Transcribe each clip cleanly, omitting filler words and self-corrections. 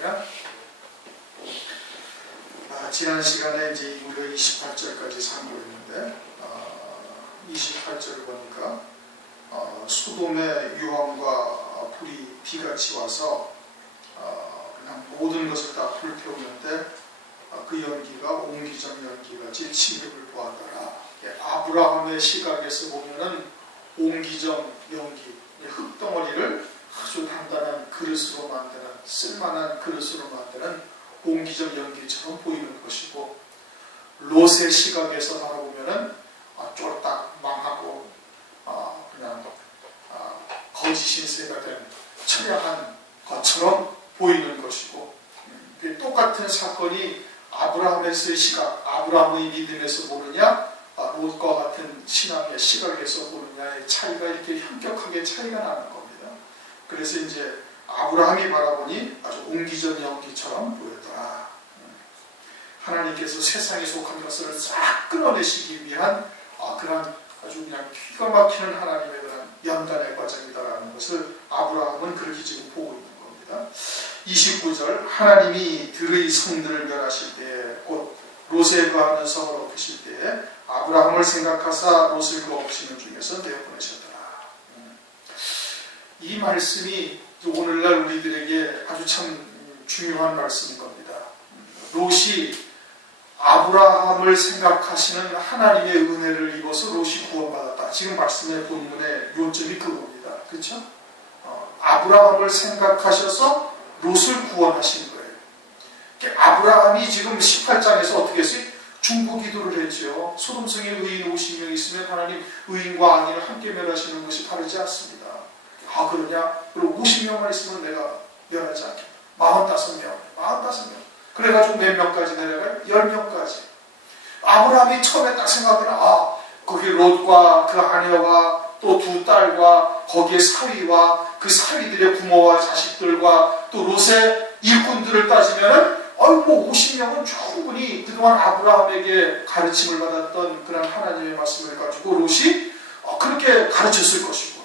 할게요. 지난 시간에 이제 우리가 28절까지 상고했는데 28절을 보니까 소돔의 유황과 불이 비같이 와서 그냥 모든 것을 다 불태우는데 그 연기가 옹기정 연기같이 침입을 보았더라. 아브라함의 시각에서 보면은 옹기정 연기, 흙덩어리를 아주 단단한 그릇으로 만드는, 쓸만한 그릇으로 만드는 옹기정 연기처럼 보이는 것이고, 롯의 시각에서 바라보면은 쫄딱 망하고 그냥 거짓 신세가 된 처량한 것처럼 보이는 것이고, 똑같은 사건이 아브라함에서의 시각, 아브라함의 믿음에서 보느냐, 롯과 같은 신앙의 시각에서 보느냐의 차이가 이렇게 현격하게 차이가 나는 겁니다. 그래서 이제 아브라함이 바라보니 아주 옹기정 연기처럼 보였더라. 하나님께서 세상에 속한 것을 싹 끌어내시기 위한 그런 아주 그냥 기가 막히는 하나님의 그런 연단의 과정이다라는 것을 아브라함은 그렇게 지금 보고 있는 겁니다. 29절, 하나님이 들의 성들을 멸하실 때에, 곧 롯에 거하는 성을 엎으실 때에 아브라함을 생각하사 롯을 그 엎으시는 중에서 내어보내셨더라. 이 말씀이 오늘날 우리들에게 아주 참 중요한 말씀인 겁니다. 롯이 아브라함을 생각하시는 하나님의 은혜를 입어서 롯이 구원받았다. 지금 말씀의 본문의 요점이 그겁니다. 그렇죠? 아브라함을 생각하셔서 롯을 구원하신 거예요. 아브라함이 지금 18장에서 어떻게 했어요? 중보기도를 했죠. 소돔성에 의인 50명 있으면 하나님 의인과 악인을 함께 멸하시는 것이 다르지 않습니다. 그러냐? 그리고 50명만 있으면 내가 멸하지 않겠다. 45명. 그래가지고 몇 명까지 내려가요? 10명까지. 아브라함이 처음에 딱 생각하면 거기 롯과 그 아내와 또 두 딸과 거기에 사위와 그 사위들의 부모와 자식들과 또 롯의 일꾼들을 따지면은 50명은 충분히 그동안 아브라함에게 가르침을 받았던 그런 하나님의 말씀을 가지고 롯이 그렇게 가르쳤을 것이고,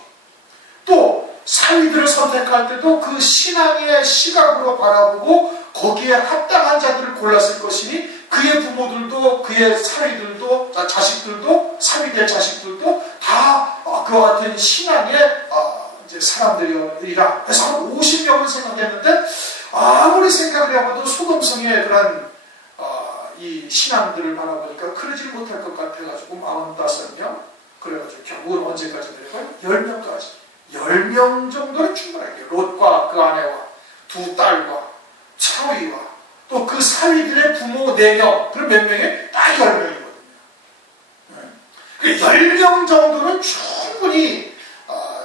또 사위들을 선택할 때도 그 신앙의 시각으로 바라보고 거기에 합당한 자들을 골랐을 것이니 그의 부모들도 그의 사위들도 자식들도 사위들의 자식들도 다 그와 같은 신앙의 이제 사람들이라. 그래서 한 50명을 생각했는데 아무리 생각을 해봐도 소돔성의 그런 이 신앙들을 바라보니까 그러지 못할 것 같아가지고 45명, 그래가지고 결국은 언제까지 내려가요? 10명까지. 10명 정도는 충분하게 롯과 그 아내와 두 딸과 사위와 또 그 사위들의 부모 4명, 그럼 몇 명이에요? 딱 10명이거든요. 그 10명 정도는 충분히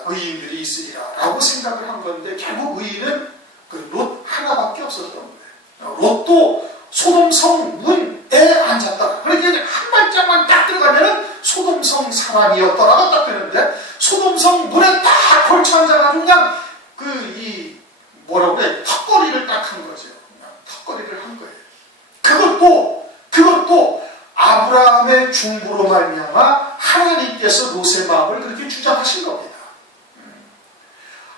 의인들이 있으리라 라고 생각을 한 건데, 결국 의인은 그 롯 하나밖에 없었던 거예요. 롯도 소돔성 문에 앉았다. 그러니까 한 발짝만 딱 들어가면은 소돔성 사람이었더라가 딱 되는데, 소돔성 문에 딱 걸쳐 앉아가지고 그냥 뭐라고 그래? 턱걸이를 딱 한 거죠. 그냥 턱걸이를 한 거예요. 그것도 아브라함의 중보로 말미암아 하나님께서 롯의 마음을 그렇게 주장하신 겁니다.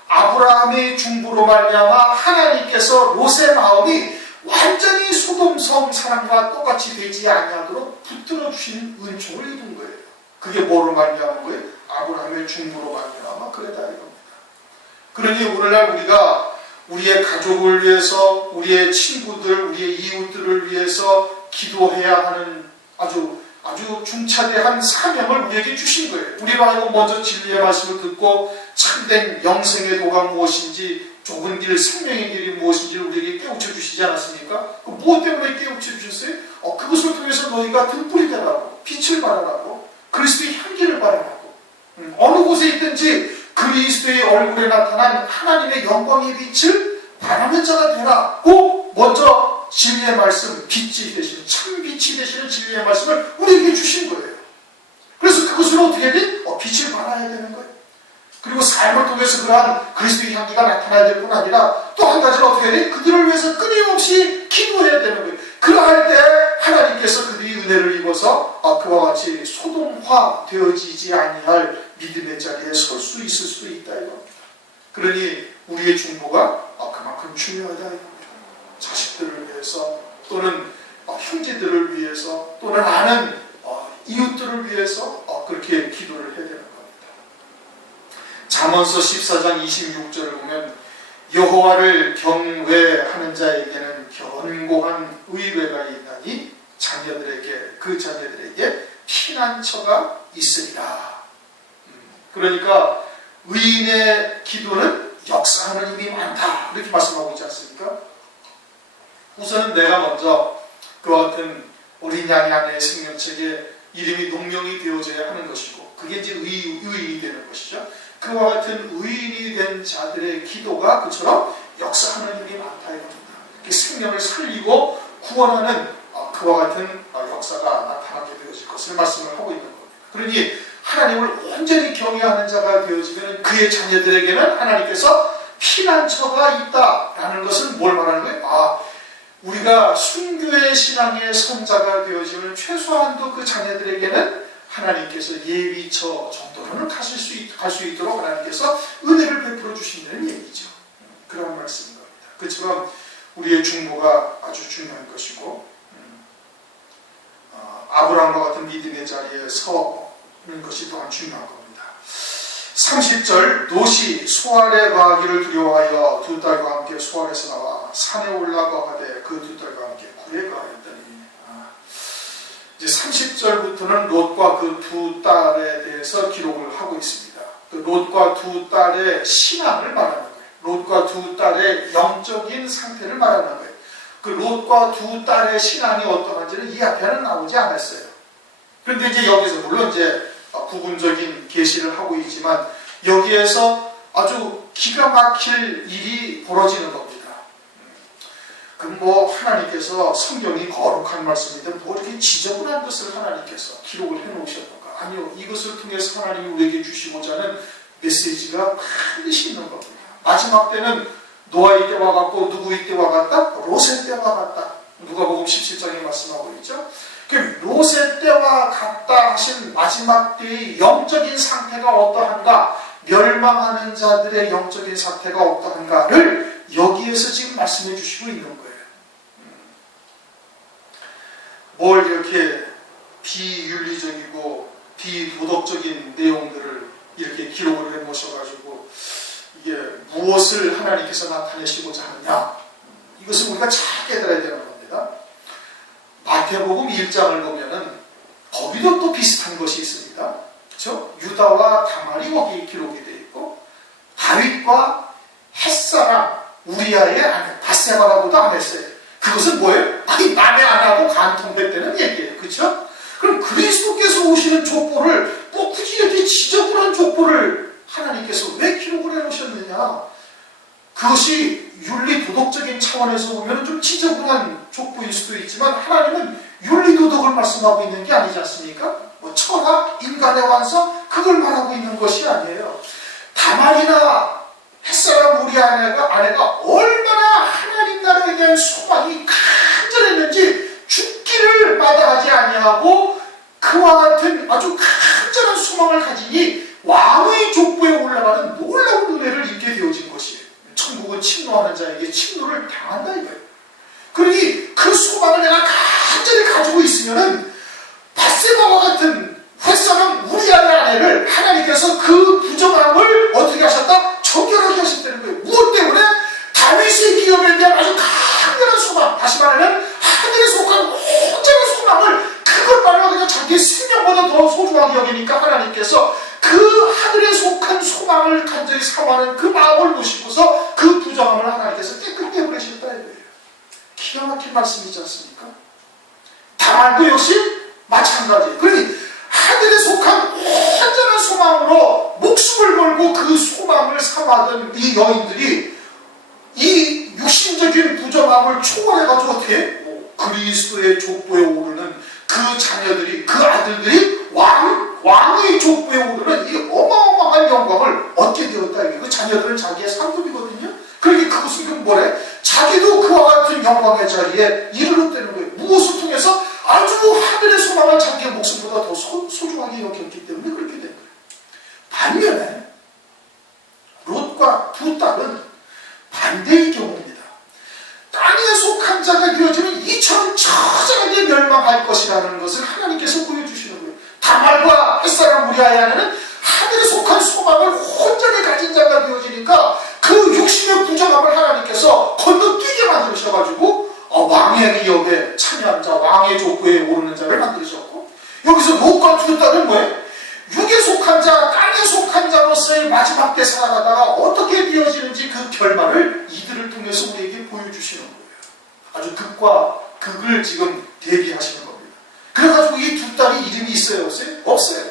아브라함의 중보로 말미암아 하나님께서 롯의 마음이 완전히 소돔성 사람과 똑같이 되지 아니하도록 붙들어 주신 은총을 입은 거예요. 그게 뭐로 말미암은 거예요? 아브라함의 중보로 말미암아 그랬다 이겁니다. 그러니 오늘날 우리가 우리의 가족을 위해서, 우리의 친구들, 우리의 이웃들을 위해서 기도해야 하는 아주 중차대한 사명을 우리에게 주신 거예요. 우리가 하여금 먼저 진리의 말씀을 듣고 참된 영생의 도가 무엇인지, 좁은 길, 생명의 길이 무엇인지를 우리에게 깨우쳐 주시지 않았습니까? 무엇 때문에 깨우쳐 주셨어요? 그것을 통해서 너희가 등불이 되라고, 빛을 발하라고, 그리스도의 향기를 발하라고, 어느 곳에 있든지 그리스도의 얼굴에 나타난 하나님의 영광의 빛을 발하는 자가 되라고 먼저 진리의 말씀, 빛이 되시는, 참 빛이 되시는 진리의 말씀을 우리에게 주신 거예요. 그래서 그것을 어떻게 해야 돼? 빛을 발하야 되는 거예요. 그리고 삶을 통해서 그러한 그리스도의 향기가 나타나야 될 뿐 아니라 또 한 가지는 어떻게 해야 돼? 그들을 위해서 끊임없이 기도해야 되는 거예요. 그러할 때 하나님께서 그들이 은혜를 입어서 그와 같이 소돔화 되어지지 아니할 믿음의 자리에 설 수 있을 수도 있다 이겁니다. 그러니 우리의 중보가 그만큼 중요하다 이겁니다. 자식들을 위해서 또는 형제들을 위해서 또는 아는 이웃들을 위해서 그렇게 기도를 해야 되는 겁니다. 잠언서 14장 26절을 보면 여호와를 경외하는 자에게는 견고한 의뢰가 있나니 그 자녀들에게 피난처가 있으리라. 그러니까 의인의 기도는 역사하는 힘이 많다 이렇게 말씀하고 있지 않습니까? 우선 내가 먼저 그와 같은 어린 양의 아내의 생명책에 이름이 농명이 되어져야 하는 것이고 그게 이제 의인이 되는 것이죠. 그와 같은 의인이 된 자들의 기도가 그처럼 역사하는 힘이 많다 이겁니다. 생명을 살리고 구원하는 그와 같은 역사가 나타나게 되어질 것을 말씀을 하고 있는 겁니다. 그러니 하나님을 온전히 경외하는 자가 되어지면 그의 자녀들에게는 하나님께서 피난처가 있다라는 것은 뭘 말하는 거예요? 우리가 순교의 신앙의 선자가 되어지면 최소한도 그 자녀들에게는 하나님께서 예비처 정도로는 갈 수 있도록 하나님께서 은혜를 베풀어 주신다는 얘기죠. 그런 말씀인 겁니다. 그처럼 우리의 중보가 아주 중요한 것이고 아브라함과 같은 믿음의 자리에 서는 것이 또한 중요한 겁니다. 30절 롯이 소알에 가기를 두려워하여 두 딸과 함께 소알에서 나와 산에 올라가 하되 그 두 딸과 함께 굴에 가하였더니 이제 30절부터는 롯과 그 두 딸에 대해서 기록을 하고 있습니다. 그 롯과 두 딸의 신앙을 말하는 거예요. 롯과 두 딸의 영적인 상태를 말하는 거예요. 그 롯과 두 딸의 신앙이 어떠한지는 이 앞에는 나오지 않았어요. 그런데 이제 여기서 물론 이제 부분적인 계시를 하고 있지만 여기에서 아주 기가 막힐 일이 벌어지는 겁니다. 그럼 하나님께서 성경이 거룩한 말씀인데 이렇게 지저분한 것을 하나님께서 기록을 해놓으셨던가? 아니요, 이것을 통해서 하나님이 우리에게 주시고자 하는 메시지가 반드시 있는 겁니다. 마지막 때는 노아의 때와 같고 누구의 때와 같다? 롯의 때와 같다. 누가복음 17장에 말씀하고 있죠. 롯의 때와 같다 하신 마지막 때의 영적인 상태가 어떠한가, 멸망하는 자들의 영적인 상태가 어떠한가를 여기에서 지금 말씀해 주시고 있는 거예요. 뭘 이렇게 비윤리적이고 비도덕적인 내용들을 이렇게 기록을 해 놓으셔가지고 이게 무엇을 하나님께서 나타내시고자 하느냐, 이것을 우리가 잘 깨달아야 되는 겁니다. 마태복음 1장을 보면은 거기도 또 비슷한 것이 있습니다. 그렇죠? 유다와 다말이 거기에 기록이 되어 있고 다윗과 햇사람 우리아의 아내 바세바라고도 안 했어요. 그것은 뭐예요? 남의 아내하고 간통됐다는 얘기예요. 그렇죠? 그럼 그리스도께서 오시는 족보를 꼭 굳이 이렇게 지저분한 족보를 하나님께서 왜 기록을 해놓으셨느냐? 그것이 윤리 도덕적인 차원에서 보면 좀 지저분한 족보일 수도 있지만 하나님은 윤리 도덕을 말씀하고 있는 게 아니지 않습니까? 철학, 인간의 완성, 그걸 말하고 있는 것이 아니에요. 다말이나 햇사람 우리 아내가 얼마나 하나님 나라에 대한 소망이 간절했는지 죽기를 마다하지 아니하고 그와 같은 아주 간절한 소망을 가지니 왕의 족보에 올라가는 놀라운 은혜를 입게 되어진 것이에요. 천국은 침노하는 자에게 침노를 당한다 이거예요. 그러니 그 소망을 내가 간절히 가지고 있으면은 바세바와 같은 햇사람 우리아의 아내를 하나님께서 그 부정함을 어떻게 하셨다? 정결하게 하셨다는 거예요. 무엇 때문에? 다윗의 기업에 대한 아주 강렬한 소망, 다시 말하면 하늘에 속한 온전한 소망을 그걸 말하면 그냥 자기의 생명보다 더 소중하게 여기니까 하나님께서 그 하늘에 속한 소망을 간절히 사모하는 그 마음을 보시고서 그 부정함을 하나님께서 깨끗이 해버리셨다 이거예요. 기가 막힌 말씀이지 않습니까? 다말도 역시 마찬가지. 그러니 하늘에 속한 온전한 소망으로 목숨을 걸고 그 소망을 삼아던 이 여인들이 이 육신적인 부정함을 초월해가지고 어떻게 그리스도의 족보에 오르는 그 자녀들이, 그 아들들이 왕의 족보에 오르는 이 어마어마한 영광을 얻게 되었다. 그 자녀들은 자기의 상급이거든요. 그러니까 그것은 그 뭐래? 자기도 그와 같은 영광의 자리에 이르렀다는 거예요. 무엇을 통해서? 아주 하늘의 소망을 자기의 목숨보다 더 소중하게 여겼기 때문에 그렇게 된 거예요. 반면에 롯과 두 딸은 반대의 경우입니다. 땅에 속한 유다야는 하늘에 속한 소망을 온전히 가진 자가 되어지니까 그 육신의 부정함을 하나님께서 건너뛰게 만드셔가지고 왕의 기업에 참여한 자, 왕의 족보에 오르는 자를 만드셨고, 여기서 롯과 두 딸은 뭐예요? 육에 속한 자, 땅에 속한 자로서의 마지막 때 살아가다가 어떻게 되어지는지 그 결말을 이들을 통해서 우리에게 보여주시는 거예요. 아주 극과 극을 지금 대비하시는 겁니다. 그래가지고 이 두 딸이 이름이 있어요? 없어요? 없어요.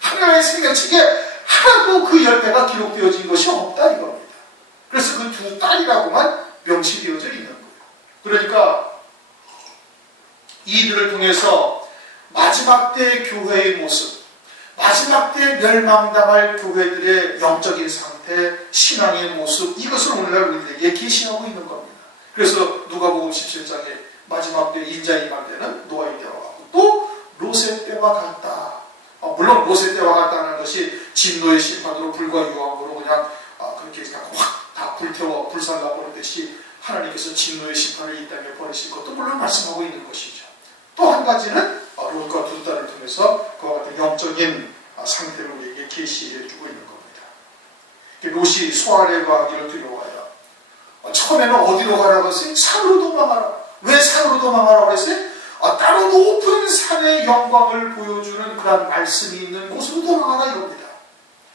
하나님의 생명책에 하나도 그 열매가 기록되어진 것이 없다 이겁니다. 그래서 그 두 딸이라고만 명시되어져 있는 거예요. 그러니까 이들을 통해서 마지막 때 교회의 모습, 마지막 때 멸망당할 교회들의 영적인 상태, 신앙의 모습, 이것을 오늘날 우리에게 계시하고 있는 겁니다. 그래서 누가복음 17장에 마지막 때 인자 임할 때는 노아의 때와 같고 또 롯의 때와 같다. 물론 롯의 때와 같다는 것이 진노의 심판으로 불과 유황으로 그냥 그렇게 확 다 불태워 불살라 버리듯이 하나님께서 진노의 심판을 이 땅에 벌이실 것도 물론 말씀하고 있는 것이죠. 또 한 가지는 롯과 두 딸을 통해서 그와 같은 영적인 상태를 우리에게 계시해주고 있는 겁니다. 롯이 소알에 가기를 두려워하여 처음에는 어디로 가라고 했어요? 산으로 도망하라. 왜 산으로 도망하라고 했어요? 따로 높은 산의 영광을 보여주는 그런 말씀이 있는 곳으로 도망하라 이겁니다.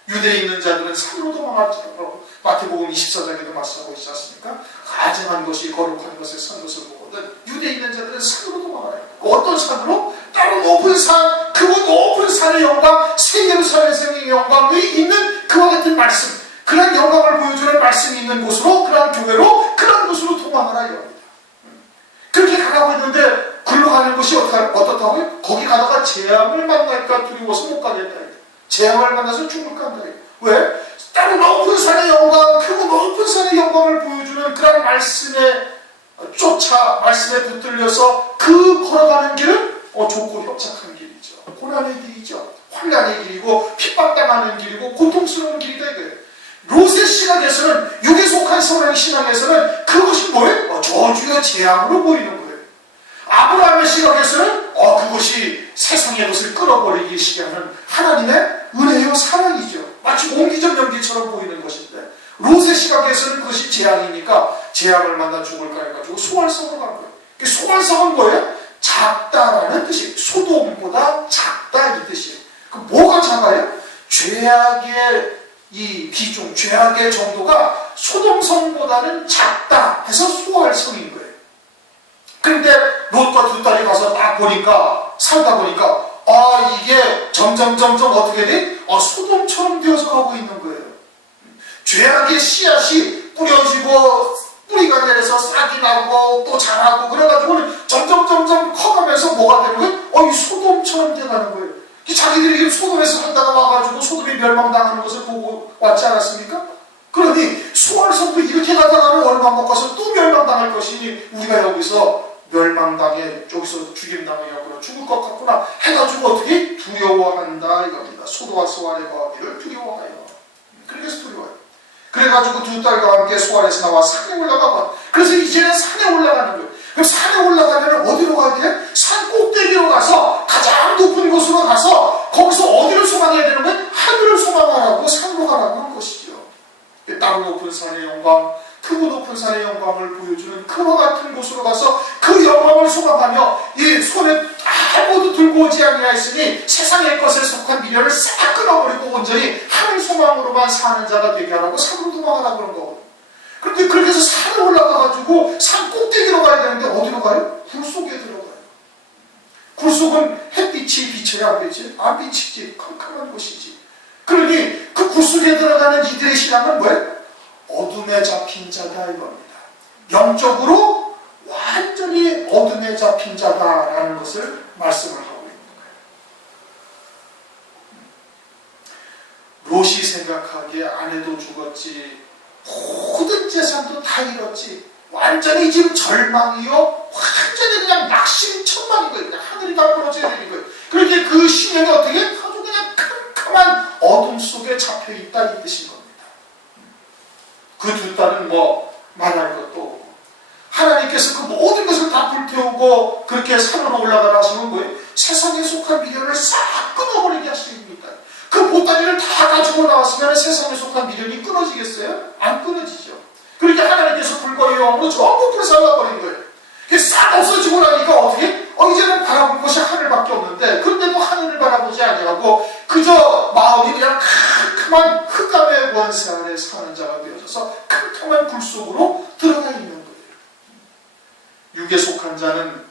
유대에 있는 자들은 산으로 도망하라고 마태복음 24장에도 말씀하고 있지 않습니까? 가증한 것이 거룩한 것에 선 것을 보거든 유대에 있는 자들은 산으로 도망하라. 어떤 산으로? 따로 높은 산, 그 높은 산의 영광, 새 예루살렘의 영광이 있는 그와 같은 말씀, 그런 영광을 보여주는 말씀이 있는 곳으로, 그런 교회로, 그런 곳으로 도망하라 이겁니다. 그렇게 가라고 했는데 글로 가는 것이 어떻다고요? 거기 가다가 재앙을 만날까 두려워서 못 가겠다. 재앙을 만나서 죽을까 한다. 왜? 따로 높은 산의 영광, 크고 높은 산의 영광을 보여주는 그런 말씀에 쫓아, 말씀에 붙들려서 그 걸어가는 길은 좁고 협착한 길이죠. 고난의 길이죠. 환난의 길이고 핍박당하는 길이고 고통스러운 길이다 이거예요. 롯의 시각에서는, 육에 속한 성령 신앙에서는 그것이 뭐예요? 저주의 재앙으로 보이는 거예요. 아브라함의 시각에서는 그것이 세상의 것을 끌어버리기 시작하는 하나님의 은혜요 사랑이죠. 마치 옹기적 연기처럼 보이는 것인데 롯의 시각에서는 그것이 재앙이니까 재앙을 만나 죽을까 해가지고 소알성으로 간 거예요. 소알성은 뭐예요? 작다라는 뜻이에요. 소돔보다 작다 이 뜻이에요. 뭐가 작아요? 죄악의 이 비중, 죄악의 정도가 소돔성보다는 작다 해서 소알성인 거예요. 근데 롯과 두 딸이 가서 딱 보니까, 살다 보니까 이게 점점 어떻게 돼? 소돔처럼 되어서 가고 있는 거예요. 죄악의 씨앗이 뿌려지고 뿌리가 내려서 싹이 나고 또 자라고 그래가지고는 점점 커가면서 뭐가 되는 거예요? 이 소돔처럼 돼가는 거예요. 자기들이 소돔에서 살다가 와가지고 소돔이 멸망당하는 것을 보고 왔지 않았습니까? 그러니 소알성도 이렇게 가다가는 얼마 못 가서 또 멸망당할 것이니 우리가 여기서 멸망당해, 여기서 죽임당하겠구나, 죽을 것 같구나 해가지고 어떻게 두려워한다 이겁니다. 소도와 소알의 거하기를 두려워하여. 그래서 두려워요. 그래가지고 두 딸과 함께 소알에서 나와 산에 올라가고, 그래서 이제는 산에 올라가는 거예요. 그럼 산에 올라가면 어디로 가야 돼요? 산 꼭대기로 가서 가장 높은 곳으로 가서 거기서 어디를 소망해야 되는 거예요? 하늘을 소망하라고 산으로 가라고 하는 것이죠. 따로 높은 산의 영광, 크고 높은 산의 영광을 보여주는 그와 같은 곳으로 가서 그 영광을 소망하며 이 손에 아무도 들고 오지 아니하였으니 세상의 것에 속한 미련을 싹 끊어버리고 온전히 하늘 소망으로만 사는 자가 되게 하라고 산으로 도망하라고 그런 거거든요. 그런데 그렇게 해서 산에 올라가가지고 산 꼭대기로 가야 되는데 어디로 가요? 굴 속에 들어가요. 굴 속은 햇빛이 비쳐야 안 비치지? 안 비치지. 컴컴한 곳이지. 그러니 그 굴 속에 들어가는 이들의 신앙은 뭐예요? 어둠에 잡힌 자다 이겁니다. 영적으로 완전히 어둠에 잡힌 자다라는 것을 말씀을 하고 있는 거예요. 롯이 생각하기에 아내도 죽었지, 모든 재산도 다 잃었지, 완전히 지금 절망이요, 완전히 그냥 낙심천만인 거예요. 그냥 하늘이 다 무너져야 되는 거예요. 그런데 그 심령이 어떻게 아주 그냥 캄캄한 어둠 속에 잡혀있다 이 뜻인 겁니다. 그 두 딸은 말할 것도 없고, 하나님께서 그 모든 것을 다 불태우고 그렇게 산으로 올라가라 하시는 거예요. 세상에 속한 미련을 싹 끊어버리게 하십니다. 보따리를 다 가지고 나왔으면 세상에 속한 미련이 끊어지겠어요? 안 끊어지죠. 그러니까 하나님께서 불과 영으로 전부 불살라버린 거예요. 그게 싹 없어지고 나니까 어떻게? 이제는 바라볼 곳이 하늘밖에 없는데, 그런데도 하늘을 바라보지 아니하고 그저 마음이 그냥 캄캄한 흑암의 권세 아래 사는 자가 되어져서 캄캄한 불 속으로 들어가 있는 거예요. 육에 속한 자는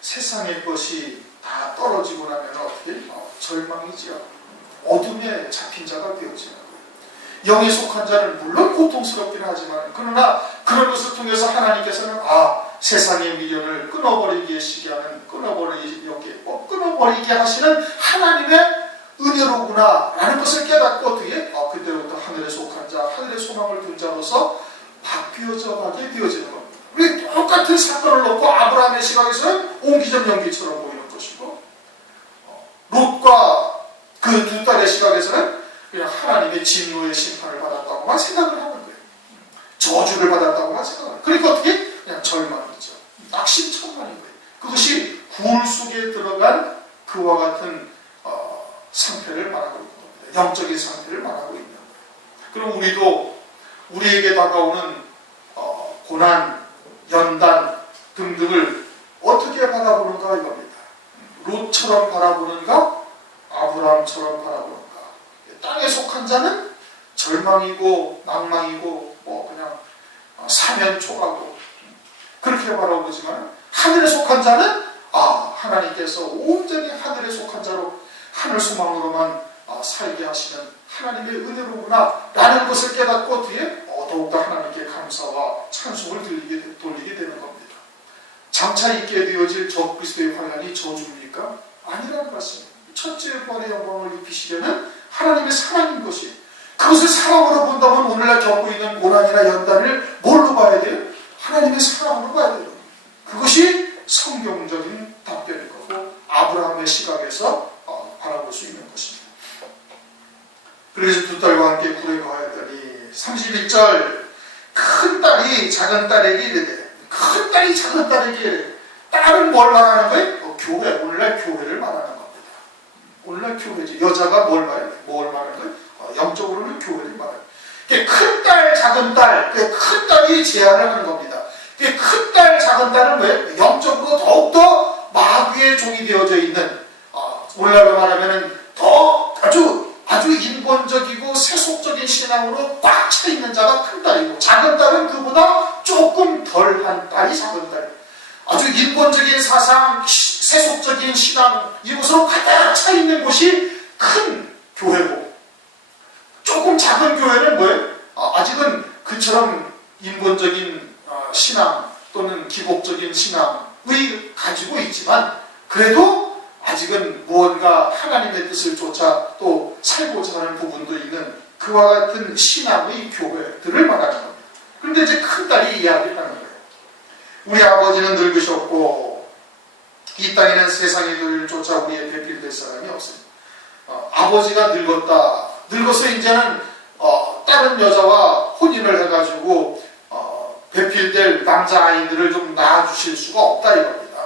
세상의 것이 다 떨어지고 나면 어떻게? 절망이지요. 어둠에 잡힌 자가 되어지는 거예요. 영에 속한 자는 물론 고통스럽긴 하지만, 그러나 그런 것을 통해서 하나님께서는 세상의 미련을 끊어버리게 하시는 하나님의 은혜로구나 라는 것을 깨닫고 어떻게? 그때부터 하늘에 속한 자, 하늘의 소망을 둔 자로서 바뀌어져 가게 되어지는 겁니다. 우리 똑같은 사건을 놓고 아브라함의 시각에서는 옹기적 연기처럼 보이는 것이고, 롯과 그 두 딸의 시각에서는 그냥 하나님의 진노의 심판을 받았다고만 생각을 하는 거예요. 저주를 받았다고만 생각을 해요. 그러니까 어떻게? 그냥 절망이죠. 낙심천만인 거예요. 그것이 굴 속에 들어간 그와 같은 상태를 말하고 있는 겁니다. 영적인 상태를 말하고 있는 거예요. 그럼 우리도 우리에게 다가오는 고난, 연단 등등을 어떻게 바라보는가 이겁니다. 롯처럼 바라보는가? 아브라함처럼 바라보는가? 땅에 속한 자는 절망이고 망망이고 그냥 사면초가고 그렇게 바라보지만, 하늘에 속한 자는 하나님께서 온전히 하늘에 속한 자로 하늘 소망으로만 살게 하시는 하나님의 은혜로구나 라는 것을 깨닫고 어떻게? 더욱더 하나님께 감사와 찬송을 돌리게 되는 겁니다. 장차 있게 되어질 저 그리스도의 환난이 저주입니까? 아니라는 말씀입니다. 첫째 번의 영광을 입히시려는 하나님의 사랑인 것이, 그것을 사랑으로 본다면 오늘날 겪고 있는 고난이나 연단을 뭘로 봐야 돼요? 하나님의 사랑으로 봐야 돼요. 그것이 성경적인 답변일 거고 아브라함의 시각에서 바라볼 수 있는 것입니다. 그래서 두 딸과 함께 굴에 거하였더니 31절, 큰 딸이 작은 딸에게 이르되, 큰 딸이 작은 딸에게 이르되, 딸은 뭘 말하는 거예요? 교회, 오늘날 교회를 말하는 겁니다. 오늘날 교회지. 여자가 뭘 말해요? 뭘 말하는 거예요? 영적으로는 교회를 말해요. 큰 딸, 작은 딸, 큰 딸이 제안을 하는 겁니다. 큰 딸, 작은 딸은 왜? 영적으로 더욱더 마귀의 종이 되어져 있는, 오늘날로 말하면 더 아주 인본적이고 세속적인 신앙으로 꽉 차 있는 자가 큰 딸이고, 작은 딸은 그보다 조금 덜한 딸이 작은 딸이에요. 아주 인본적인 사상, 세속적인 신앙, 이것으로 가득 차 있는 곳이 큰 교회고, 조금 작은 교회는 뭐예요? 아직은 그처럼 인본적인 신앙 또는 기복적인 신앙을 가지고 있지만, 그래도 아직은 무언가 하나님의 뜻을 쫓아 또 살고자 하는 부분도 있는 그와 같은 신앙의 교회들을 말하는 겁니다. 그런데 이제 큰 딸이 이야기를 하는 거예요. 우리 아버지는 늙으셨고 이 땅에는 세상의 도리를 쫓아 우리의 배필될 사람이 없어요. 아버지가 늙어서 이제는 다른 여자와 혼인을 해가지고 배필될 남자아이들을 좀 낳아주실 수가 없다 이겁니다.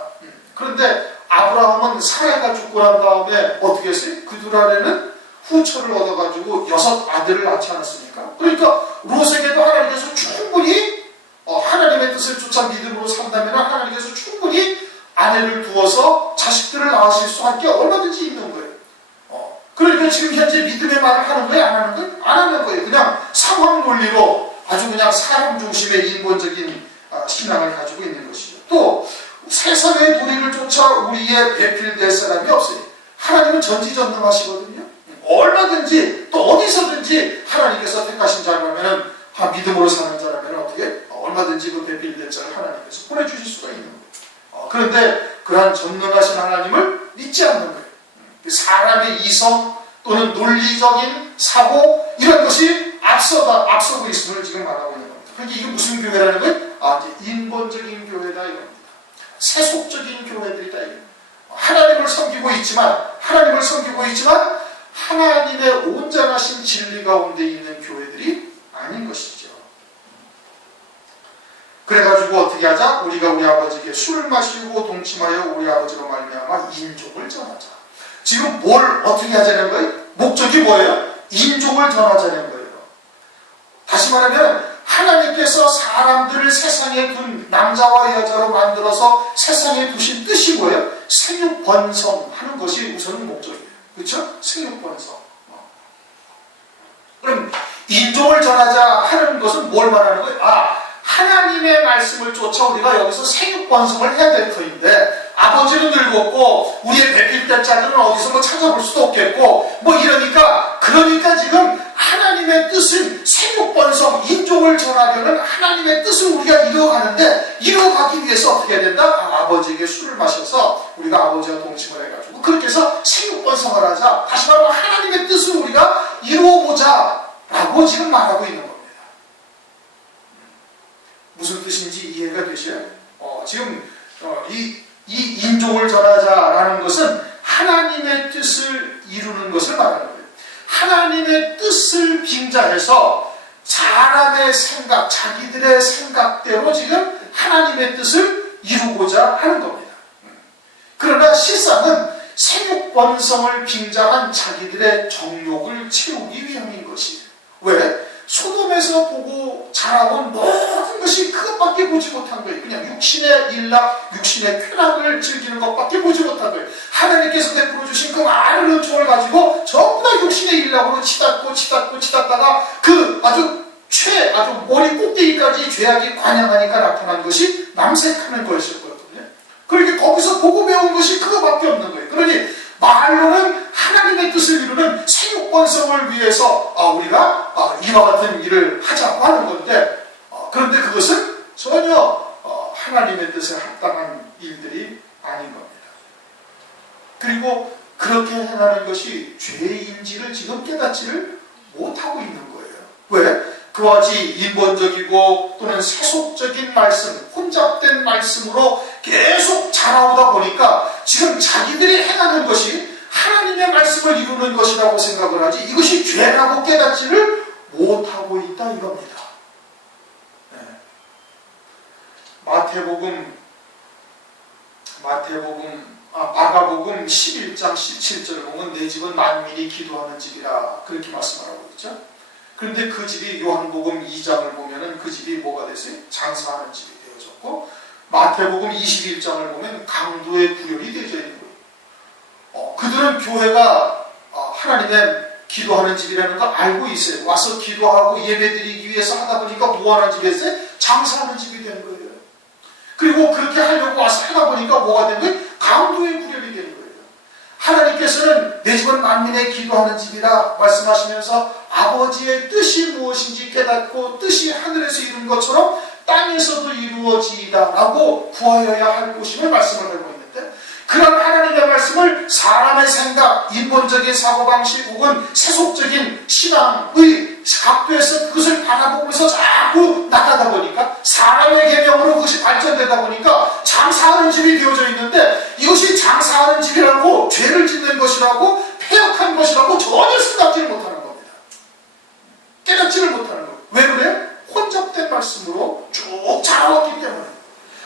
그런데 아브라함은 사라가 죽고 난 다음에 어떻게 했어요? 그 둘 아래는 후처를 얻어가지고 6 아들을 낳지 않았습니까? 그러니까 롯에게도 하나님께서 충분히 하나님의 뜻을 쫓아 믿음으로 산다면 하나님께서 충분히 아내를 두어서 자식들을 낳으실 수밖에 얼마든지 있는 거예요. 그러니까 지금 현재 믿음의 말을 하는 거예요? 안 하는 거예요? 안 하는 거예요. 그냥 상황 논리로 아주 그냥 사람 중심의 인본적인 신앙을 가지고 있는 것이죠. 또 세상의 도리를 쫓아 우리의 배필될 사람이 없어요. 하나님은 전지전능하시거든요. 얼마든지 또 어디서든지 하나님께서 택하신 자라면 믿음으로 사는 자라면 어떻게 얼마든지 그 배필될 자를 하나님께서 보내주실 수가 있는 거예요. 그런데 그러한 전능하신 하나님을 믿지 않는 거예요. 사람의 이성 또는 논리적인 사고 이런 것이 앞서고 있음을 지금 말하고 있는 겁니다. 그러니까 이게 무슨 교회라는 거예요? 이제 인본적인 교회다 이겁니다. 세속적인 교회들이다 이겁니다. 하나님을 섬기고 있지만 하나님의 온전하신 진리 가운데 있는 교회들이 아닌 것이죠. 그래가지고 어떻게 하자? 우리가 우리 아버지에게 술을 마시고 동침하여 우리 아버지로 말미암아 인족을 전하자. 지금 뭘 어떻게 하자는 거예요? 목적이 뭐예요? 인종을 전하자는 거예요. 다시 말하면 하나님께서 사람들을 세상에 둔 남자와 여자로 만들어서 세상에 두신 뜻이 뭐예요? 생육번성하는 것이 우선은 목적이에요. 그렇죠? 생육번성. 그럼 인종을 전하자 하는 것은 뭘 말하는 거예요? 하나님의 말씀을 쫓아 우리가 여기서 생육번성을 해야 될 터인데 아버지는 늙었고 우리의 배필 자들은 어디서 뭐 찾아볼 수도 없겠고 뭐 그러니까 지금 하나님의 뜻은 생육번성, 인종을 전하려는 하나님의 뜻을 우리가 이루어가는데 이루어가기 위해서 어떻게 해야 된다? 아버지에게 술을 마셔서 우리가 아버지와 동침을 해가지고 그렇게 해서 생육번성을 하자. 다시 말하면 하나님의 뜻을 우리가 이루어보자 라고 지금 말하고 있는 겁니다. 무슨 뜻인지 이해가 되셔요? 지금 이 인종을 전하자라는 것은 하나님의 뜻을 이루는 것을 말하는 거예요. 하나님의 뜻을 빙자해서 사람의 생각, 자기들의 생각대로 지금 하나님의 뜻을 이루고자 하는 겁니다. 그러나 실상은 생육번성을 빙자한 자기들의 정욕을 채우기 위함인 것이에요. 왜? 소돔에서 보고 자라온 모든 것이 그것밖에 보지 못한 거예요. 그냥 육신의 일락, 육신의 쾌락을 즐기는 것밖에 보지 못한 거예요. 하나님께서 베풀어 주신 그 많은 은총을 가지고 전부 다 육신의 일락으로 치닫다가 그 아주 머리 꼭대기까지 죄악이 관양하니까 나타난 것이 남색하는 거였거든요. 그러니까 거기서 보고 배운 것이 그거밖에 없는 거예요. 그러니 말로는 하나님의 뜻을 이루는 생육번성을 위해서 우리가 이와 같은 일을 하자고 하는 건데 그런데 그것은 전혀 하나님의 뜻에 합당한 일들이 아닌 겁니다. 그리고 그렇게 행하는 것이 죄인지를 지금 깨닫지를 못하고 있는 거예요. 왜? 그와 같이 인본적이고 또는 세속적인 말씀, 혼잡된 말씀으로 계속 자라오다 보니까 지금 자기들이 행하는 것이 하나님의 말씀을 이루는 것이라고 생각을 하지 이것이 죄라고 깨닫지를 못하고 있다 이겁니다. 네. 마가복음 11장 17절을 보면 내 집은 만민이 기도하는 집이라 그렇게 말씀하라고 있죠. 그런데 그 집이 요한복음 2장을 보면은 그 집이 뭐가 됐어요? 장사하는 집이 되어졌고 마태복음 21장을 보면 강도의 구렬이 되어져 있는 거예요. 그들은 교회가 하나님의 기도하는 집이라는 걸 알고 있어요. 와서 기도하고 예배드리기 위해서 하다 보니까 뭐하는 집이었어요? 장사하는 집이 된 거예요. 그리고 그렇게 하려고 와서 하다 보니까 뭐가 된 거예요? 강도의 구렬이 된 거예요. 하나님께서는 내 집은 만민의 기도하는 집이라 말씀하시면서 아버지의 뜻이 무엇인지 깨닫고 뜻이 하늘에서 이룬 것처럼 땅에서도 이루어지이다 라고 구하여야 할 것임을 말씀을 하고 있는데 그런 하나님의 말씀을 사람의 생각, 인본적인 사고방식 혹은 세속적인 신앙의 각도에서 그것을 바라보면서 자꾸 나가다 보니까 사람의 계명으로 그것이 발전되다 보니까 장사하는 집이 되어져 있는데 이것이 장사하는 집이라고 죄를 짓는 것이라고 폐역한 것이라고 전혀 생각지를 못하는 겁니다. 깨닫지를 못하는 거예요. 왜 그래요? 혼잡된 말씀으로 쭉 자라왔기 때문에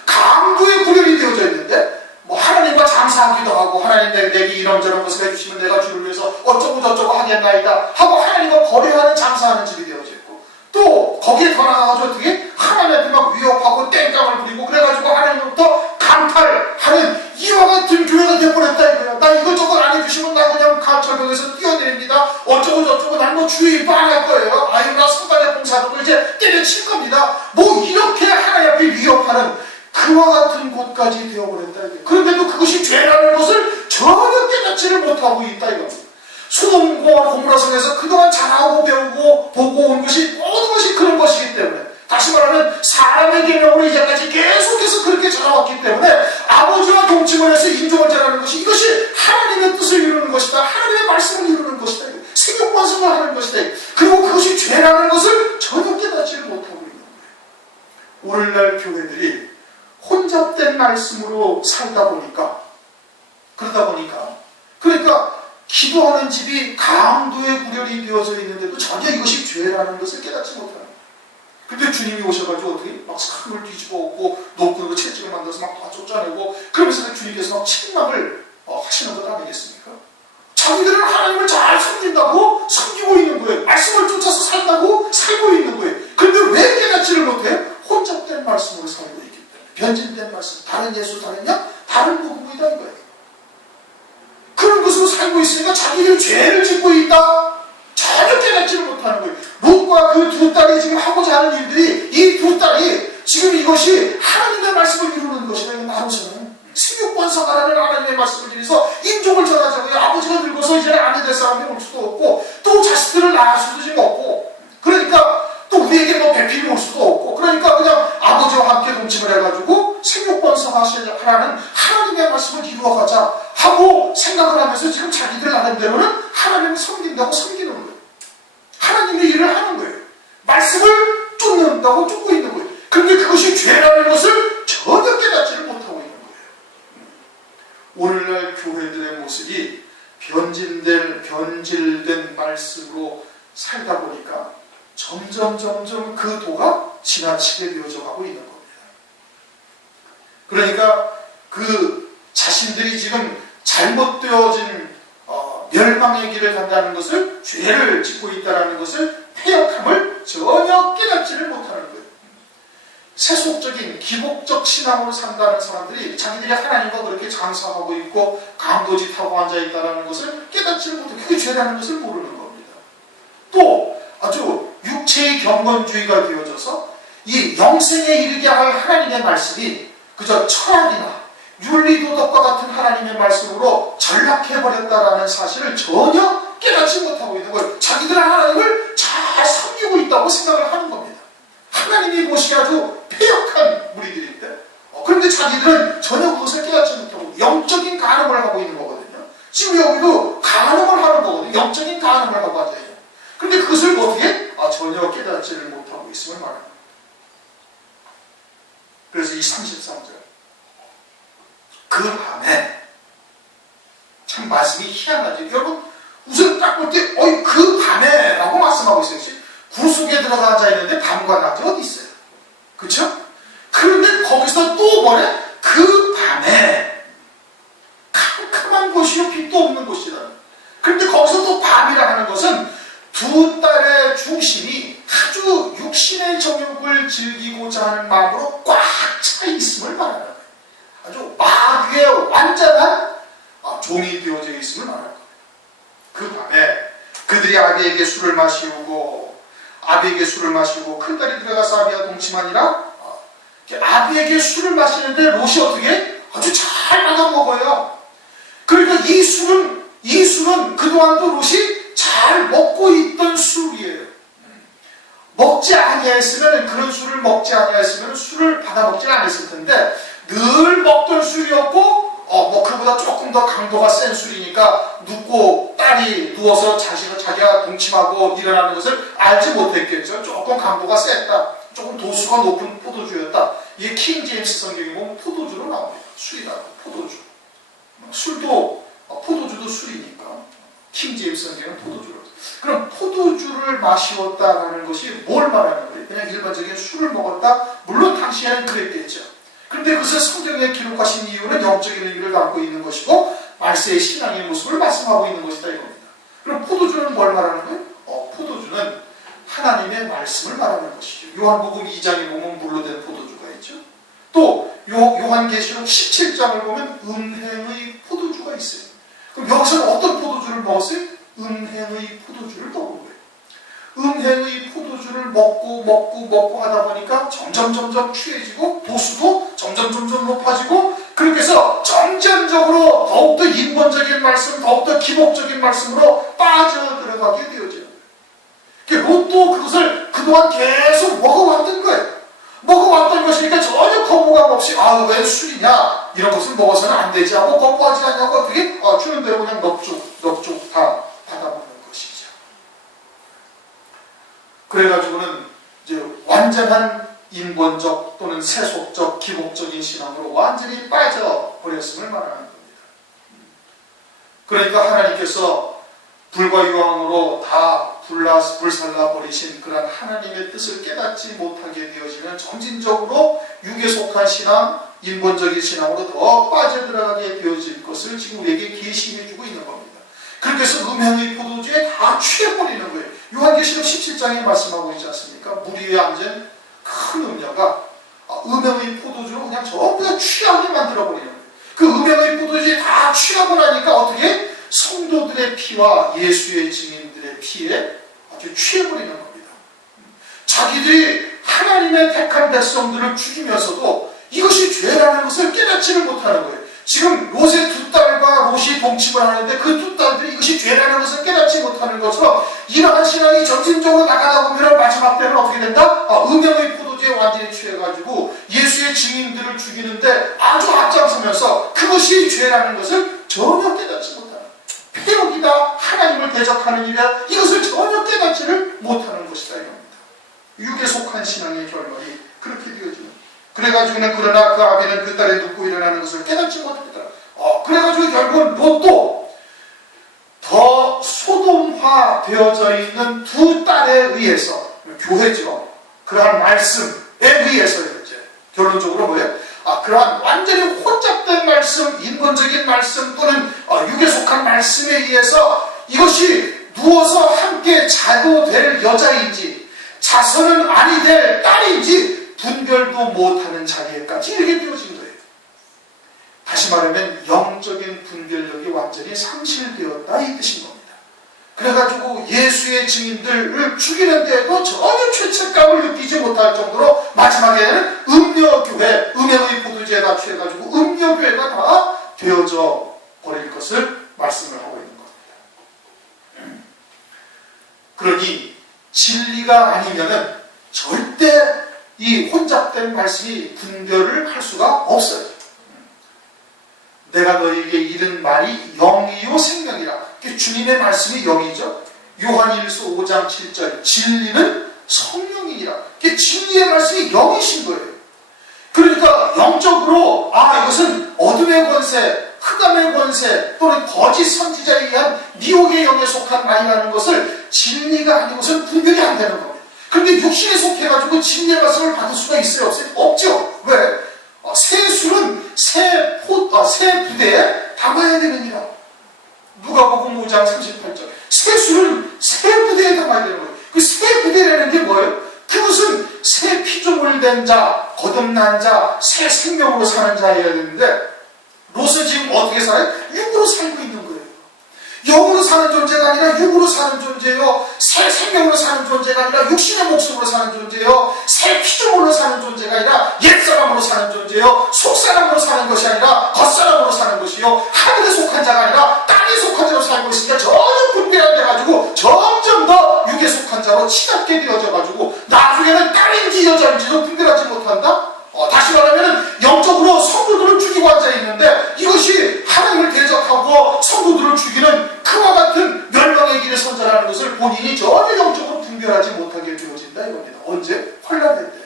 강도의 구별이 되어져 있는데 하나님과 장사하기도 하고 하나님 내게 이런저런 것을 해주시면 내가 주를 위해서 어쩌고 저쩌고 하겠나이다 하고 하나님과 거래하는 장사하는 집이 되어져 있고 또 거기에 더 나아가서 어떻게 하나님한테 막 위협하고 땡깡을 부리고 그래가지고 하나님부터 강탈하는 이와 같은 교회가 되어버렸다 이거야. 나 이것저것 안 해주시면 나 그냥 철벽에서 뛰어내립니다. 어쩌고 저쩌고 난 뭐 주의 일도 안 할 거예요. 아유 나 성간의 봉사도 이제 때려칠 겁니다. 이렇게 하나님 앞에 위협하는 그와 같은 곳까지 되어버렸다. 그런데도 그것이 죄라는 것을 전혀 깨닫지를 못하고 있다 이겁니다. 소돔과 고모라성에서 그동안 자라고 배우고 보고 온 것이 모든 것이 그런 것이기 때문에 다시 말하면 사람의 계명으로 이제까지 계속해서 그렇게 자라왔기 때문에 아버지와 동침을 해서 인종을 자라는 것이 이것이 하나님의 뜻을 이루는 것이다. 하나님의 말씀을 이루는 것이다. 생육번성을 하는 것이다. 그리고 그것이 죄라는 것을 전혀 깨닫지를 못하고 있는 거예요. 오늘날 교회들이 혼잡된 말씀으로 살다 보니까 그러니까 기도하는 집이 강도의 구렬이 되어져 있는데도 전혀 이것이 죄라는 것을 깨닫지 못하는 거예요. 근데 주님이 오셔가지고 어떻게 막 산을 뒤집어 엎고 높은 채찍을 만들어서 막 다 쫓아내고 그러면서 주님께서 막 책망을 하시는 것 아니겠습니까? 자기들은 하나님을 잘 섬긴다고 섬기고 있는 거예요. 말씀을 쫓아서 산다고 살고 있는 거예요. 그런데 왜 깨닫지를 못해요? 혼잡된 말씀으로 살고 있기 때문에. 변질된 말씀, 다른 예수, 다른 양, 다른 복음이다 이거예요. 그런 것으로 살고 있으니까 자기들 죄를 짓고 있다. 전혀 깨닫지를 못하는 거예요. 롯과 그 두 딸이 지금 하고자 하는 일들이, 이 두 딸이 지금 이것이 하나님의 말씀을 이루는 것이다. 나로서는 승육번성하라는 하나님의 말씀을 드려서 인종을 전하자고요. 아버지가 늙어서 이제는 아내 될 사람이 올 수도 없고, 또 자식들을 낳을 수도 지금 없고, 그러니까 또 우리에게 뭐 배필이 올 수도 없고, 그러니까 그냥 아버지와 함께 동침을 해가지고 생육번성하라는 하나님의 말씀을 이루어가자 하고 생각을 하면서 지금 자기들 나름대로는 하나님을 섬긴다고 섬기는 거예요. 하나님의 일을 하는 거예요. 말씀을 쫓는다고 쫓고 있는 거예요. 그런데 그것이 죄라는 것을 전혀 깨닫지를 못하고 있는 거예요. 오늘날 교회들의 모습이 변질된 말씀으로 살다 보니까 점점 그 도가 지나치게 되어져 가고 있는 겁니다. 그러니까 그 자신들이 지금 잘못되어진 멸망의 길을 간다는 것을, 죄를 짓고 있다는 것을, 패역함을 전혀 깨닫지를 못하는 거예요. 세속적인 기복적 신앙으로 산다는 사람들이 자기들이 하나님과 그렇게 장사하고 있고 강도짓 하고 앉아있다는 것을 깨닫지를 못하고, 그게 죄라는 것을 모르는 겁니다. 또 아주 육체의 경건주의가 되어져서 이 영생에 이르게 할 하나님의 말씀이 그저 철학이나 윤리도덕과 같은 하나님의 말씀으로 전락해버렸다라는 사실을 전혀 깨닫지 못하고 있는 거예요. 자기들은 하나님을 잘 섬기고 있다고 생각을 하는 겁니다. 하나님이 보시기에 아주 패역한 무리들인데, 그런데 자기들은 전혀 그것을 깨닫지 못하고 영적인 간음을 하고 있는 거거든요. 지금 여기도 간음을 하는 거거든요. 영적인 간음을 하고 앉아있어요. 그런데 그것을 어떻게? 전혀 깨닫지를 못하고 있음을 말합니다. 그래서 이 33절, 그 밤에, 참 말씀이 희한하지. 여러분 우선 딱 볼 때 그 밤에 라고 말씀하고 있어요. 구속에 들어가 앉아있는데 밤과 낮이 어디 있어요? 그쵸? 그런데 거기서 또 뭐래? 그 밤에 캄캄한 곳이요, 빛도 없는 곳이라. 그런데 거기서 또 밤이라 하는 것은 두 딸의 중심이 아주 육신의 정욕을 즐기고자 하는 마음으로 꽉 차 있음을 말하는 거예요. 아주 마귀의 완전한 종이 되어져 있음을 말하는 거예요. 그 밤에 그들이 아비에게 술을 마시고 큰딸이 들어가서 아비와 동침하니라. 아비에게 술을 마시는데 롯이 어떻게? 아주 잘 받아먹어요. 그러니까 이 술은 그동안도 롯이 잘 먹고 있던 술이에요. 먹지 아니했으면, 그런 술을 먹지 아니했으면 술을 받아먹지 않았을 텐데, 늘 먹던 술이었고, 그보다 조금 더 강도가 센 술이니까 딸이 누워서 자기가 동침하고 일어나는 것을 알지 못했겠죠. 조금 강도가 셌다, 조금 도수가 높은 포도주였다. 이게 킹 제임스 성경에 보면 포도주로 나옵니다. 술이라고, 포도주. 술도, 포도주도 술이니까 킹 제임스 성경은 포도주로. 그럼 포도주를 마시었다라는 것이 뭘 말하는 거예요? 그냥 일반적인 술을 먹었다? 물론 당시에는 그랬겠죠. 그런데 그것을 성경에 기록하신 이유는 영적인 의미를 담고 있는 것이고, 말세의 신앙의 모습을 말씀하고 있는 것이다 이겁니다. 그럼 포도주는 뭘 말하는 거예요? 포도주는 하나님의 말씀을 말하는 것이죠. 요한복음 2장에 보면 물로 된 포도주가 있죠. 또 요한계시록 17장을 보면 음행의 포도주가 있어요. 그럼 여기서는 어떤 포도주를 먹었어요? 음행의 포도주를 먹은 거예요. 음행의 포도주를 먹고 하다 보니까 점점 취해지고, 도수도 점점 높아지고, 그렇게 해서 점점적으로 더욱더 인본적인 말씀, 더욱더 기복적인 말씀으로 빠져들어가게 되어지는 거예요. 롯도 그것을 그동안 계속 먹어왔던 거예요. 먹어왔던 것이니까 전혀 거부감 없이 왜 술이냐, 이런 것을 먹어서는 안 되지 하고 거부하지 않냐고 어떻게 주는 대로 그냥 넙죽 다 받아먹는 것이죠. 그래가지고는 이제 완전한 인본적 또는 세속적 기복적인 신앙으로 완전히 빠져버렸음을 말하는 겁니다. 그러니까 하나님께서 불과 유황으로 다 불살라 버리신 그런 하나님의 뜻을 깨닫지 못하게 되어지면 점진적으로 육에 속한 신앙, 인본적인 신앙으로 더 빠져들어가게 되어질 것을 지금 우리에게 계시해 주고 있는 겁니다. 그렇게 해서 음행의 포도주에 다 취해버리는 거예요. 요한계시록 17장에 말씀하고 있지 않습니까? 물 위에 앉은 큰 음녀가 음행의 포도주로 그냥 전부 다 취하게 만들어버리는 거예요. 그 음행의 포도주에 다 취하고 나니까 어떻게? 성도들의 피와 예수의 증인들의 피에 아주 취해버리는 겁니다. 자기들이 하나님의 택한 백성들을 죽이면서도 이것이 죄라는 것을 깨닫지를 못하는 거예요. 지금 롯의 두 딸과 롯이 동침을 하는데 그 두 딸들이 이것이 죄라는 것을 깨닫지 못하는 것처럼 이러한 신앙이 점진적으로 나가다 보면 마지막 때는 어떻게 된다? 음행의 포도주에 완전히 취해가지고 예수의 증인들을 죽이는데 아주 앞장서면서 그것이 죄라는 것을 전혀 깨닫지 못하는, 폐역이다, 하나님을 대적하는 일이다, 이것을 전혀 깨닫지를 못하는 것이다 이겁니다. 육에 속한 신앙의 결말이 그렇게 되어지는. 그래가지고는 그러나 그 아비는 그 딸의 눕고 일어나는 것을 깨닫지 못했다. 그래가지고 결국은 롯도 더 소돔화 되어져 있는 두 딸에 의해서, 교회죠, 그러한 말씀에 의해서 이제 결론적으로 뭐예요? 그러한 완전히 혼잡된 말씀, 인본적인 말씀 또는 육에 속한 말씀에 의해서 이것이 누워서 함께 자도 될 여자인지 자서는 아니 될 딸인지 분별도 못하는 자리에까지 이렇게 되어진 거예요. 다시 말하면 영적인 분별력이 완전히 상실되었다 이 뜻인 겁니다. 그래가지고 예수의 증인들을 죽이는데도 전혀 죄책감을 느끼지 못할 정도로 마지막에는 음녀교회, 음행의 포도주에 다 취해가지고 음녀교회가 다 되어져 버릴 것을 말씀을 하고 있는 겁니다. 그러니 진리가 아니면은 절대 이 혼잡된 말씀이 분별을 할 수가 없어요. 내가 너에게 이른 말이 영이요 생명이라. 주님의 말씀이 영이죠. 요한일서 5장 7절 진리는 성령이니라. 진리의 말씀이 영이신 거예요. 그러니까 영적으로 이것은 어둠의 권세, 흑암의 권세 또는 거짓 선지자에 의한 미혹의 영에 속한 말이라는 것을 진리가 아니고서는 분별이 안 되는 겁니다. 그런데 육신에 속해가지고 진리의 말씀을 받을 수가 있어요? 없어요? 없죠. 왜? 새 술은 새 부대에 담아야 되느니라. 누가복음 5장 38절. 새 술은 새 부대에 담아야 되는 거예요. 그 새 부대라는 게 뭐예요? 그것은 새 피조물 된 자, 거듭난 자, 새 생명으로 사는 자여야 되는데 롯은 지금 어떻게 살아요? 육으로 살고 있는 거예요. 영으로 사는 존재가 아니라 육으로 사는 존재예요. 새 생명으로 사는 존재가 아니라 육신의 목숨으로 사는 존재예요. 새 피조물로 사는 존재가 아니라 옛사람으로 사는 존재예요. 속사람으로 사는 것이 아니라 겉사람으로 사는 것이요. 하늘에 속한 자가 아니라 땅에 속한 자로 살고 있으니까 전혀 분별이 돼가지고 점점 더 육에 속한 자로 치닫게 되어져가지고 나중에는 딸인지 여자인지도 분별하지 못한다? 다시 말하면 영적으로 성도들을 죽이고 앉아있는데 이것이 하나님을 대적하고 성도들을 죽이는 그와 같은 멸망의 길에 선전하는 것을 본인이 전혀 영적으로 분별하지 못하게 되어진다 이겁니다. 언제? 환난될 때.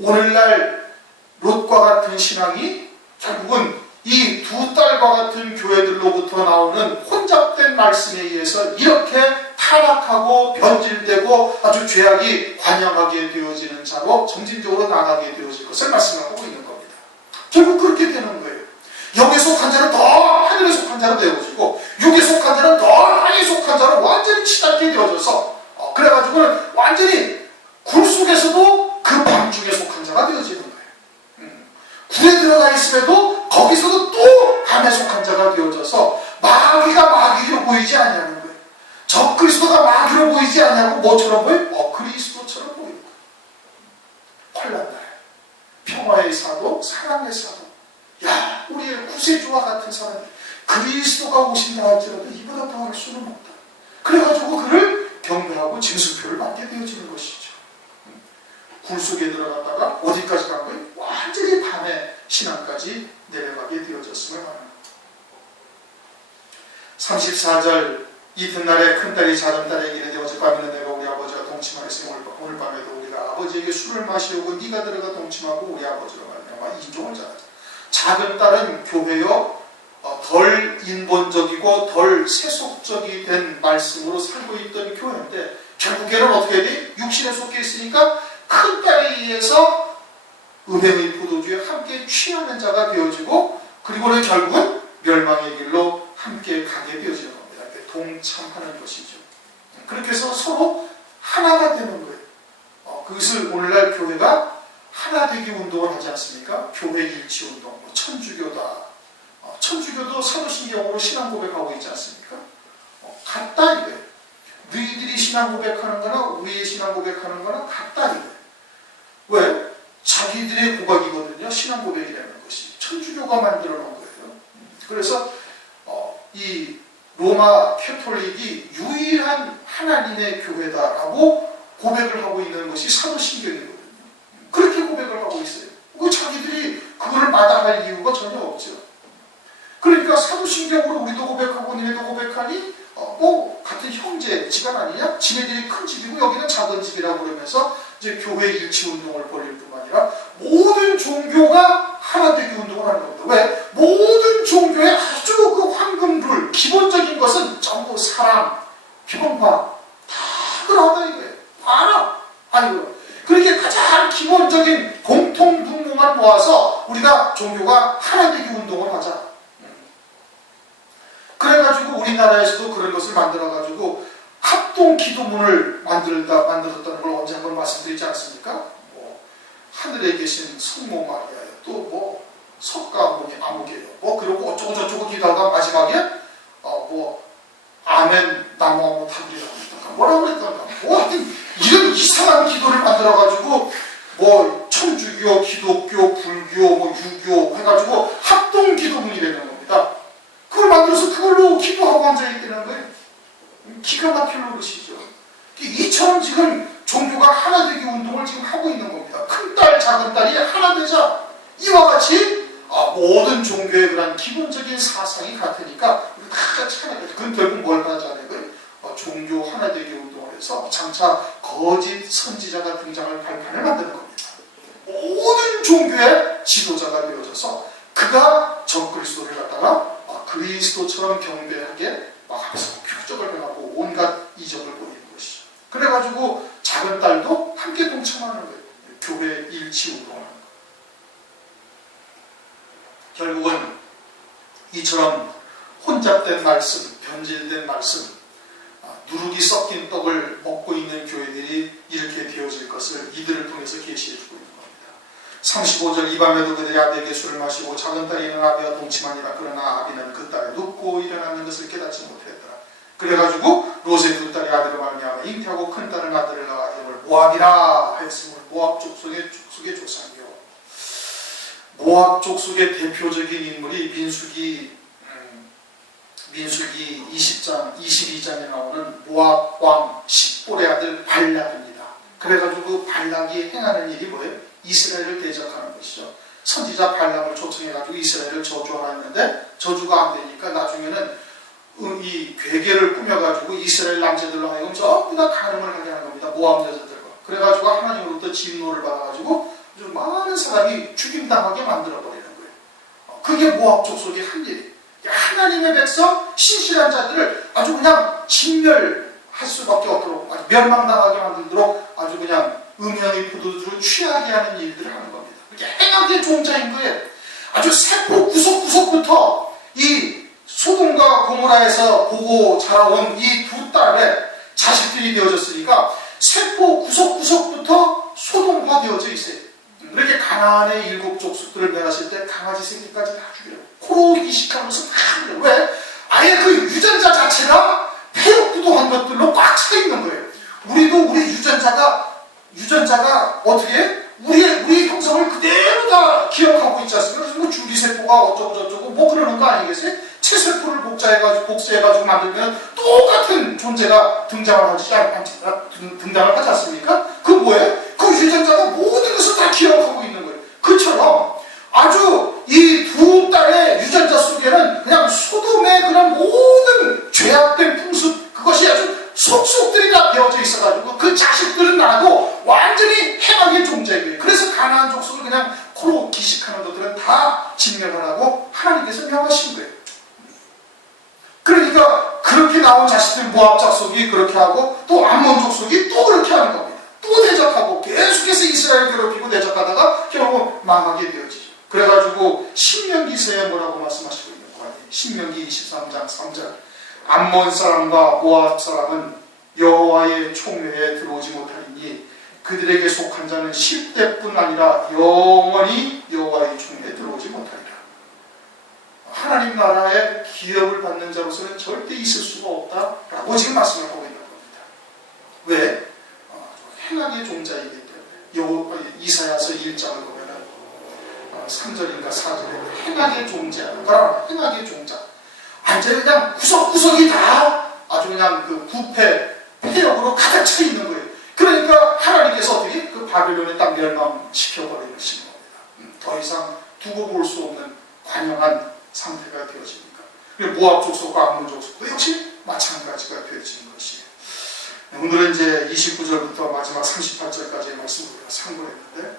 오늘날 롯과 같은 신앙이 결국은 이 두 딸과 같은 교회들로부터 나오는 혼잡된 말씀에 의해서 이렇게 타락하고 변질되고 아주 죄악이 관영하게 되어지는 자로 점진적으로 나가게 되어질 것을 말씀하고 있는 겁니다. 결국 그렇게 되는 거예요. 영에 속한 자는 더 하늘에 속한 자로 되어지고 육에 속한 자는 더 땅에 속한 자로 완전히 치닫게 되어져서 그래가지고는 완전히 굴 속에서도 그 방중에 속한 자가 되어지는 거예요. 굴에 들어가 있음에도 거기서도 또 밤에 속한 자가 되어져서 마귀가 마귀로 보이지 아니하는 거예요. 적그리스도가 마귀로 보이지 않냐고 뭐처럼 보여? 그리스도처럼 보이는 거예요. 환난날 평화의 사도, 사랑의 사도. 야, 우리의 구세주와 같은 사람이 그리스도가 오신다 할지라도 이보다 더 할 수는 없다. 그래가지고 그를 경배하고 징수표를 받게 되어지는 것이죠. 굴 속에 들어갔다가 어디까지 간 거예요? 완전히 밤에 신앙까지 내려가게 되어졌음을 말합니다. 34절 이튿날에 큰딸이 작은딸에게 이르되 어젯밤에는 내가 우리 아버지와 동침하였으니 오늘 밤에도 우리가 아버지에게 술을 마시려고 네가 들어가 동침하고 우리 아버지로 말미암아 인종을 잘하자. 작은딸은 교회요 덜 인본적이고 덜 세속적이 된 말씀으로 살고 있던 교회인데 결국에는 어떻게 돼? 육신에 속해 있으니까 큰딸에 의해서 음행의 포도주에 함께 취하는 자가 되어지고 그리고는 결국은 멸망의 길로 함께 가게 되어지는 겁니다. 동참하는 것이죠. 그렇게 해서 서로 하나가 되는 거예요. 그것을 오늘날 교회가 하나 되기 운동을 하지 않습니까? 교회 일치 운동, 천주교다. 천주교도 사도신경으로 신앙 고백하고 있지 않습니까? 같다 이거예요. 너희들이 신앙 고백하는 거나 우리의 신앙 고백하는 거나 같다 이거예요. 왜? 자기들의 고백이거든요. 신앙 고백이라는 것이. 천주교가 만들어 놓은 거예요. 그래서 이 로마 캐톨릭이 유일한 하나님의 교회다라고 고백을 하고 있는 것이 사도신경이거든요. 그렇게 고백을 하고 있어요. 자기들이 그거를 마다할 이유가 전혀 없죠. 그러니까 사도신경으로 우리도 고백하고 니네도 고백하니 같은 형제 집안 아니냐? 지네들이 큰 집이고 여기는 작은 집이라고 그러면서 이제 교회 일치 운동을 벌일 뿐만 아니라 모든 종교가 하나 되기 운동을 하는 겁니다. 왜? 모든 종교의 아주 그 황금룰, 기본적인 것은 전부 사랑, 평화 다 그러하다 이거예요. 알아. 아니고. 그렇게 가장 기본적인 공통 분모만 모아서 우리가 종교가 하나 되기 운동을 하자. 그래가지고 우리나라에서도 그런 것을 만들어가지고 합동 기도문을 만들었다는 걸 언제 한번 말씀드리지 않습니까? 하늘에 계신 성모 마리아요. 또 석가 아무개요. 그리고 어쩌고 저쩌고 기도하다 마지막에 아멘 나무 타브리라고 했던가 뭐라고 그랬던가 하여튼 이런 이상한 기도를 만들어가지고 천주교, 기독교, 불교, 유교 해가지고 합동 기도문이 되는 겁니다. 그걸 만들어서 그걸로 기도하고 앉아있다는 거예요. 기가 막힐 노릇이죠. 이처럼 지금 종교가 하나 되기 운동을 지금 하고 있는 겁니다. 큰딸, 작은딸이 하나 되자. 이와 같이 모든 종교의 그런 기본적인 사상이 같으니까 다 같이 하나 되자. 그건 결국 뭘 하자는 거예요? 종교 하나 되기 운동을 해서 장차 거짓 선지자가 등장할 발판을 만드는 겁니다. 모든 종교의 지도자가 되어져서 그가 적그리스도를 갖다가 그리스도처럼 경배하게 하면서 표적을 행하고 온갖 이적을 보이는 것이죠. 그래가지고 작은 딸도 함께 동참하는 거예요. 교회 일치 운동을 하는 거예요. 결국은 이처럼 혼잡된 말씀, 변질된 말씀, 누룩이 섞인 떡을 먹고 있는 교회들이 이렇게 되어질 것을 이들을 통해서 계시해주고 있는 겁니다. 35절 이 밤에도 그들이 아비에게 술을 마시고 작은 딸이는 아비와 동침하니라. 그러나 아비는 그 딸을 눕고 일어나는 것을 깨닫지 못했더라. 그래가지고 롯의 두 딸이 아비를 말미암아 잉태하고 큰 딸은 아들을 낳아 이름을 모압이라 하였으므로 모압 족속의 조상이요. 모압 족속의 대표적인 인물이 민수기 20장, 22장에 나오는 모압 왕 십볼의 아들 발락입니다. 그래가지고 발락이 행하는 일이 뭐예요? 이스라엘을 대적하는 것이죠. 선지자 발락을 초청해가지고 이스라엘을 저주하였는데 저주가 안 되니까 나중에는 이 괴계를 꾸며가지고 이스라엘 남자들로 하여금 전부 다 간음을 하게 하는 겁니다. 모압 여자들과. 그래가지고 하나님으로부터 진노를 받아가지고 아주 많은 사람이 죽임당하게 만들어버리는 거예요. 그게 모압 족속의 한 일이에요. 하나님의 백성, 신실한 자들을 아주 그냥 진멸할 수밖에 없도록 아주 멸망당하게 만들도록 아주 그냥 음양의 포도주를 취하게 하는 일들을 하는 겁니다. 이렇게 행악의 종자인 거예요. 아주 세포 구석구석부터 이 소돔과 고모라에서 보고 자라온 이 두 딸의 자식들이 되어졌으니까 세포 구석구석부터 소돔화 되어져 있어요. 이렇게 가나안의 7 족속들을 멸하실 때 강아지 새끼까지 다 죽여요. 코로 이식하면서 다 죽여요. 왜? 아예 그 유전자 자체가 폐역부도한 것들로 꽉 차 있는 거예요. 우리도 우리 유전자가 어떻게 우리의 형성을 그대로 다 기억하고 있지 않습니까? 그래서 줄기세포가 어쩌고 그러는 거 아니겠어요? 체세포를 복사해가지고 만들면 똑같은 존재가 등장을 하지 않습니까? 그 뭐예요? 그 유전자가 모든 것을 다 기억하고 있는 거예요. 그처럼 아주 이 두 딸의 유전자 속에는 그냥 소돔의 그런 모든 죄악된 풍습, 그것이 아주 속속들이 다 배어져 있어가지고 그 자식들은 나도 완전히 행악의 존재예요. 그래서 가나안 족속을 그냥 코로 기식하는 것들은 다 진멸하라고 하나님께서 명하신 거예요. 그러니까 그렇게 나온 자식들 모압 족속이 그렇게 하고 또 암몬 족속이 또 그렇게 하는 겁니다. 또 대적하고 계속해서 이스라엘 괴롭히고 대적하다가 결국 망하게 되어지죠. 그래가지고 신명기서에 뭐라고 말씀하시고 있는 거 아니에요? 신명기 23장 3절 암몬 사람과 모압 사람은 여호와의 총회에 들어오지 못하리니 그들에게 속한 자는 10대뿐 아니라 영원히 여호와의 총회에 들어오지 못하리라. 하나님 나라의 기업을 받는 자로서는 절대 있을 수가 없다라고 지금 말씀을 하고 있는 겁니다. 왜? 행악의 종자이기 때문에. 이사야서 1장을 보면은 3절인가 4절에 행악의 종자가 행악의 종자. 완전히 그냥 구석구석이 다 아주 그냥 그 부패, 폐역으로 가득 차 있는 거예요. 그러니까 하나님께서 어떻게 그 바벨론에 딱 멸망시켜버리는 겁니다. 더 이상 두고 볼 수 없는 관영한 상태가 되어지니까. 모압 족속과 암몬 족속도 역시 마찬가지가 되어지는 것이에요. 오늘은 이제 29절부터 마지막 38절까지의 말씀을 우리가 참고했는데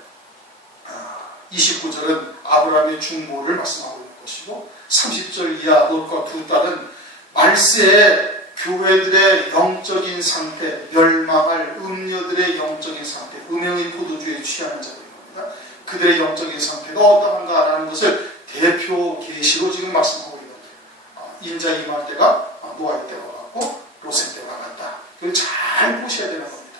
29절은 아브라함의 중보를 말씀하고 있는 것이고 30절 이하 롯과 두 딸은 말세에 교회들의 영적인 상태, 멸망할 음녀들의 영적인 상태, 음행의 포도주에 취하는 자들인 겁니다. 그들의 영적인 상태가 어떠한가라는 것을 대표 계시로 지금 말씀하고 있는 거예요. 인자 임할 때가 노아의 때가 왔고 롯의 때가 왔다. 이걸 잘 보셔야 되는 겁니다.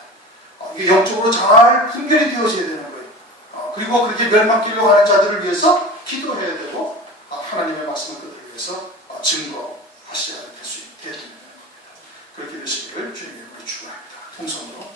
이게 영적으로 잘 분별이 되어져야 되는 거예요. 그리고 그렇게 멸망길로 가는 자들을 위해서 기도해야 되고 하나님의 말씀을 그들을 위해서 증거하셔야 될 수 있게 되는 겁니다. 그렇게 되시기를 주님의 이름으로 축원합니다. 통성으로